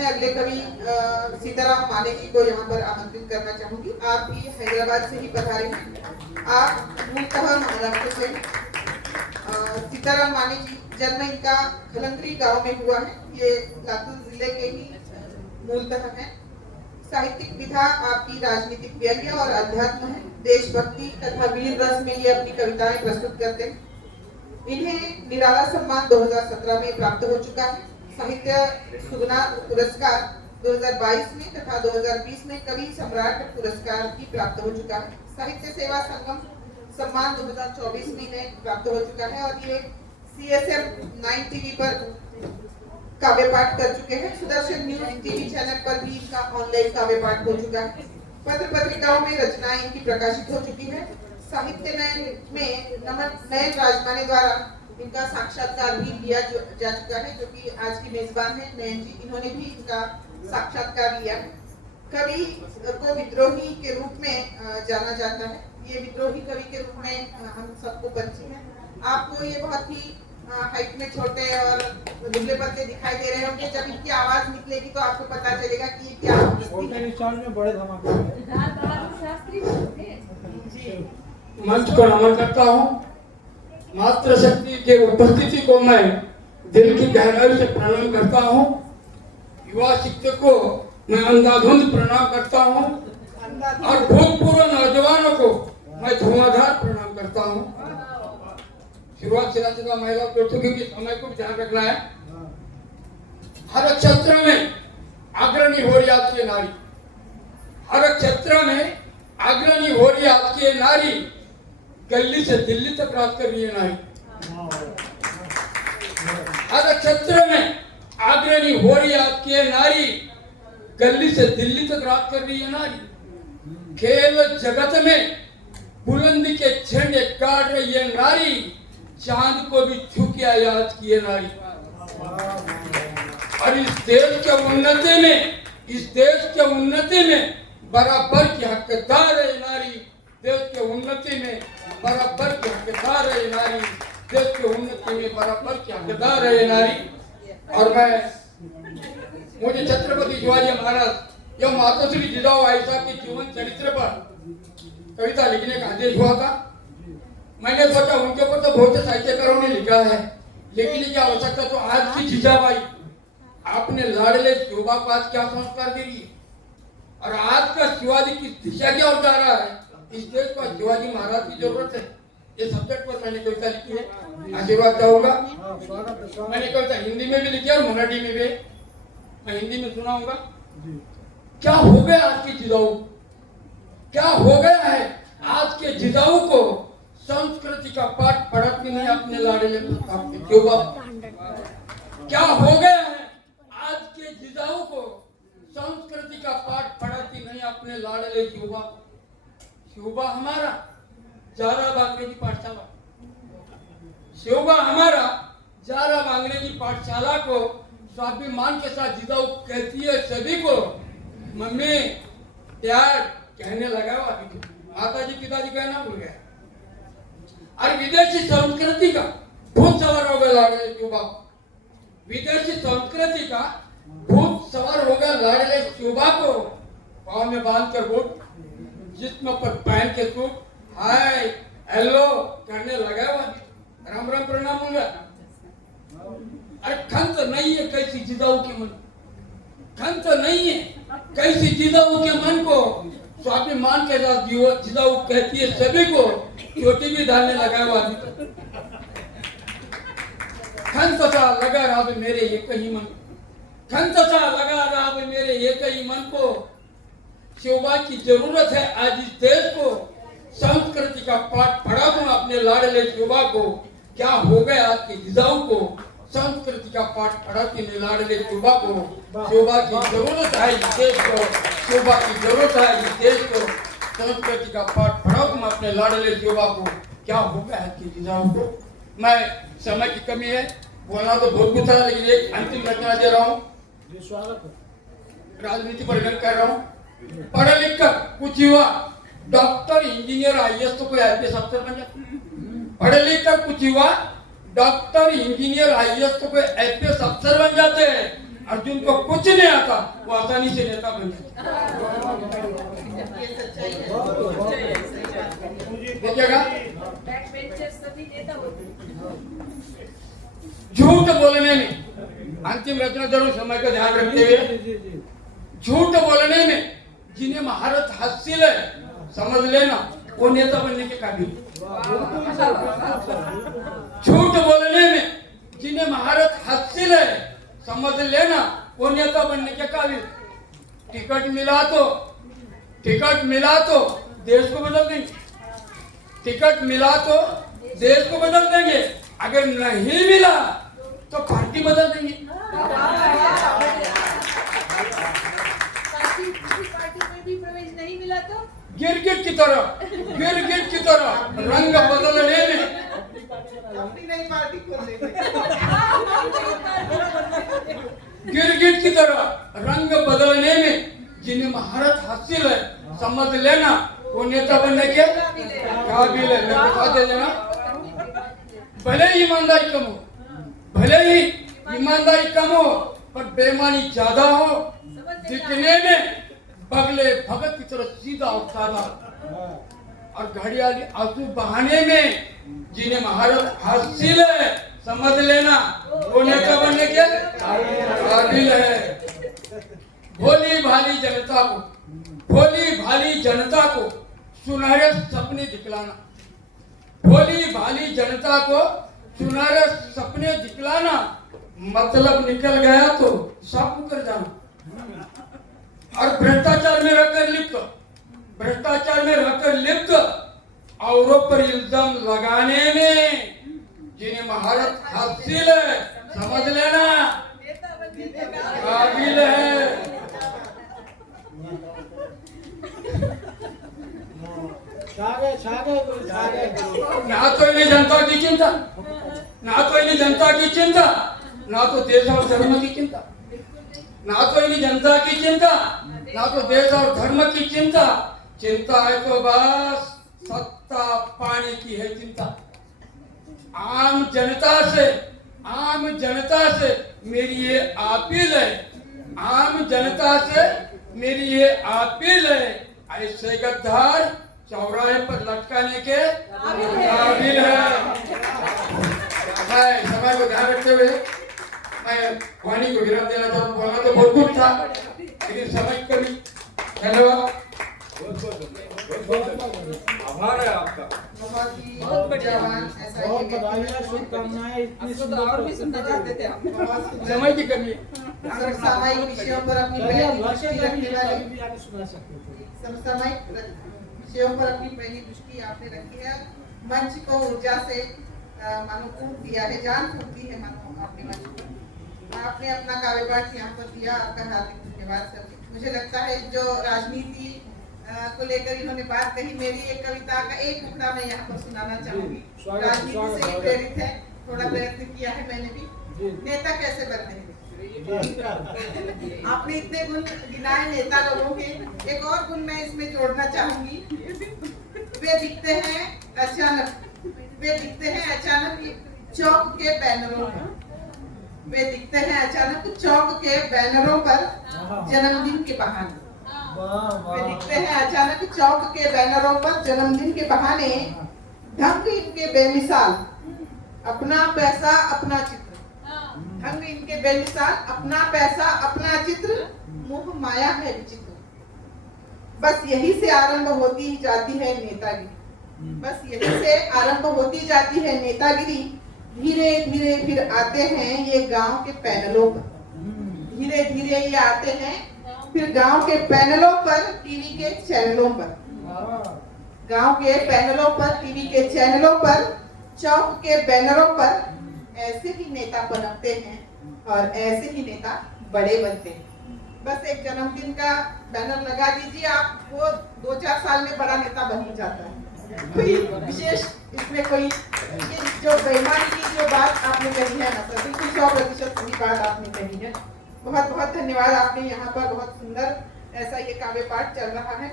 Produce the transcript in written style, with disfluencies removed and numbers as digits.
मैं अगले कवि सीताराम माने जी को यहाँ पर आमंत्रित करना चाहूंगी। आप भी हैदराबाद से ही पधारे हैं। आप मूलतः महाराष्ट्र से सीताराम माने जी, जन्म इनका खलंगरी गांव में हुआ है। ये लातूर जिले के ही मूलतः हैं। साहित्यिक विधा आपकी राजनीतिक व्यंग्य और अध्यात्म है। देशभक्ति तथा वीर रस में ये अपनी कविताएं प्रस्तुत करते हैं। इन्हें निराला सम्मान 2017 में प्राप्त हो चुका है। साहित्य सुगना पुरस्कार 2022 में तथा 2020 में कवि सम्राट पुरस्कार भी प्राप्त हो चुका है। साहित्य सेवा संगम सम्मान 2024 में इन्हें प्राप्त हो चुका है और ये CSM 9 टीवी पर काव्य पाठ कर चुके हैं। सुदर्शन न्यूज टीवी चैनल पर भी इनका ऑनलाइन काव्य पाठ हो चुका है। पत्र पत्रिकाओं में रचनाएं इनकी प्रकाशित हो चुकी है। साहित्य नयन में नयन राजमाने द्वारा इनका साक्षात्कार भी लिया जा चुका है, जो कि आज की मेजबान है नयन जी। इन्होंने भी इनका साक्षात्कार लिया। कवि को विद्रोही के रूप में जाना जाता है। ये विद्रोही कवि के रूप में हम सबको परिचित हैं। आपको ये बहुत ही हाइट में छोटे और दुबले पतले दिखाई दे रहे होंगे। जब इनकी आवाज निकलेगी तो आपको पता चलेगा कि ये क्या में बड़े धमाके मंच को नमन करता हूँ। मातृशक्ति के उपस्थिति को मैं दिल की गहराई से प्रणाम करता हूँ। युवा शिक्षक को मैं अंधाधुंध प्रणाम करता हूँ और भूतपूर्व नौजवानों को मैं धुआंधार प्रणाम करता हूँ। शुरुआत सीधा महिला प्रौद्योगिकी की समय को ध्यान रखना है। हर क्षेत्र में अग्रणी हो रही आज की नारी, हर क्षेत्र में अग्रणी हो रही आज की नारी, गली से दिल्ली तक राज कर रही है नारी। हर क्षेत्र में अग्रणी हो रही आज की नारी, गली से दिल्ली तक राज कर रही है नारी। खेल जगत में बुलंदी के झंडे गाड़ रही है नारी, चांद को भी छू के याद की है नारी। और इस देश के उन्नति में, इस देश के उन्नति में बराबर की हकदार है नारी। देश के उन्नति में बराबर की हकदार है नारी। देश के उन्नति में बराबर की हकदार है नारी। और मुझे छत्रपति शिवाजी महाराज या मातोश्री जिजाऊ आयशा के जीवन चरित्र पर कविता लिखने का आदेश हुआ था। मैंने सोचा उनके ऊपर तो बहुत से साहित्यकारों ने लिखा है, लेकिन ये आवश्यकता तो आज की जिजाबाई, आपने लाडले शिवबा को आज क्या संस्कार दे रही है और आज का शिवाजी किस दिशा की ओर जा रहा है, इस देश को शिवाजी महाराज की जरूरत है। ये सब्जेक्ट पर मैंने कविता लिखी है, आशीर्वाद चाहूंगा। मैंने कविता हिंदी में भी लिखी है और मराठी में भी। मैं हिंदी में सुनाऊंगा। क्या हो गया आज की जिजाऊ, क्या हो गया है आज के जिजाऊ को, संस्कृति का पाठ पढ़ाती नहीं अपने लाडले युवा। क्या हो गया है आज के जिजाऊ को, संस्कृति का पाठ पढ़ाती नहीं अपने लाडले युवा। युवा हमारा जारा बांग्रेजी पाठशाला, शिवबा हमारा जारा बांग्रेजी पाठशाला को स्वाभिमान के साथ जिजाऊ कहती है सभी को। मम्मी डैड कहने लगा, माता जी पिताजी कहना भूल गया। और विदेशी संस्कृति का भूत सवार हो गया लाडले युवा। विदेशी संस्कृति का भूत सवार हो गया लाडले युवा को। पाँव में बांध कर बूट, जिस्म पर पहन के सूट, हाय हेलो करने लगा। राम राम प्रणाम होगा। अरे खंत नहीं है कैसी जिजाऊ के मन, खंत नहीं है कैसी जिजाऊ के मन को स्वाभिमान के साथ जिजाऊ कहती है सभी को। चोटी भी डालने लगा हुआ खंत सा लगा रहा मेरे एक ही मन, खंत सा लगा रहा मेरे एक ही मन को। शिवबा की जरूरत है आज इस देश को, संस्कृति का पाठ पढ़ा दूं अपने लाडले शिवबा को। क्या हो गया आज के जिजाऊ को, संस्कृति का पाठ पढ़ाती नहीं लाडले शिवबा को। शिवबा की जरूरत है इस देश को, शिवबा की जरूरत है इस देश को, संस्कृति का पाठ पढ़ाओ तुम अपने लाडले शिवबा को। क्या हो गया है कि जिजाऊ को। मैं समय की कमी है, बोलना तो बहुत कुछ है, लेकिन एक अंतिम रचना दे रहा हूँ। राजनीति पर व्यंग कर रहा हूँ। पढ़ा लिख कर कुछ युवा डॉक्टर इंजीनियर IAS तो कोई IPS अफसर बन जाता। पढ़े लिख कर कुछ युवा डॉक्टर इंजीनियर IAS तो कोई IPS अफसर बन जाते हैं। अर्जुन को कुछ नहीं आता वो आसानी से नेता बन जाता। ये सच्चाई है। देखिएगा, बैकबेंचर्स सभी नेता होते हैं। झूठ बोलने में, अंतिम रचना जरूर समय का ध्यान रखते हुए, झूठ बोलने में जिन्हें महारत हासिल है समझ लेना वो नेता बनने के काबिल। झूठ बोलने में जिन्हें महारत हासिल है समझ लेना वो नेता बनने के काबिल। टिकट मिला तो देश को बदल देंगे, टिकट मिला तो देश को बदल देंगे, अगर नहीं मिला तो पार्टी बदल देंगे। पार्टी में भी प्रवेश नहीं मिला तो गिरगिट की तरह रंग बदलने में, अपनी नई पार्टी खोल लेंगे। गिरगिट की तरह रंग बदलने में जिन्हें महारत हासिल है समझ लेना वो नेता बनने के काबिल है। मैं बता दे देना, भले ही ईमानदारी कम हो पर बेईमानी ज्यादा हो, दिखने में बगले भगत की तरह सीधा और सादा, और घड़ियाली आंसू बहाने में जिन्हें महारत हासिल है समझ लेना वो नेता बनने के काबिल है। भोली भाली जनता को सुनहरे सपने दिखलाना, मतलब निकल गया तो सब मुकर जाना। और भ्रष्टाचार में रहकर लिप्त औरों पर इल्जाम लगाने में जिन्हें महारत हासिल है समझ लेना काबिल है। ना तो इन्हें जनता की चिंता, ना तो देश और धर्म की चिंता, ना तो देश और धर्म की चिंता है तो बस सत्ता पाने की है चिंता। आम जनता से मेरी ये अपील है, ऐसे गद्दार चौराहे पर लटकाने के काबिल है। मैं समय को ध्यान रखते हुए मैं वाणी को विराम देना चाहता हूँ। बोलना तो बहुत कुछ था लेकिन समय कमी। धन्यवाद, आभार है आपका। बहुत जवान ऐसा ही और भी सुनना चाहते थे आप। समय की कमी है। समसामयिक विषयों पर अपनी पहली दृष्टि रखने वाले समसामयिक विषयों पर अपनी पहली दृष्टि आपने रखी है। मंच को ऊर्जा से मानो फूंक दिया है, जान फूंकती है मानो आपने मंच को। आपने अपना काव्य पाठ यहाँ पर दिया, आपका हार्दिक धन्यवाद सर। मुझे लगता है जो राजनीति को लेकर इन्होंने बात कही, मेरी एक कविता का एक टुकड़ा मैं यहाँ पर सुनाना चाहूंगी। राजनीति से ही प्रेरित है, थोड़ा प्रयत्न किया है मैंने भी। नेता कैसे बनते हैं? आपने इतने गुण गिनाए नेता लोगों के, एक और गुण मैं इसमें जोड़ना चाहूंगी। वे दिखते हैं अचानक चौक के बैनरों पर जन्मदिन के बहाने। वे दिखते हैं अचानक चौक के बैनरों पर जन्मदिन के बहाने। ढंग इनके बेमिसाल, अपना पैसा अपना चित्र, मोह माया है विचित्र। बस यही से आरंभ होती जाती है नेतागिरी। धीरे धीरे फिर आते हैं ये गांव के पैनलों पर। टीवी के चैनलों पर, चौक के बैनरों पर ऐसे ही नेता पनपते हैं और ऐसे ही नेता बड़े बनते हैं। बस एक जन्मदिन का बैनर लगा दीजिए आप, वो 2-4 साल में बड़ा नेता बन ही जाता है। कोई विशेष इसमें कोई जो बेईमानी की जो बात आपने कही है ना सर, बिल्कुल 100% सही बात आपने कही है। बहुत बहुत धन्यवाद। आपने यहाँ पर बहुत सुंदर ऐसा ये काव्य पाठ चल रहा है।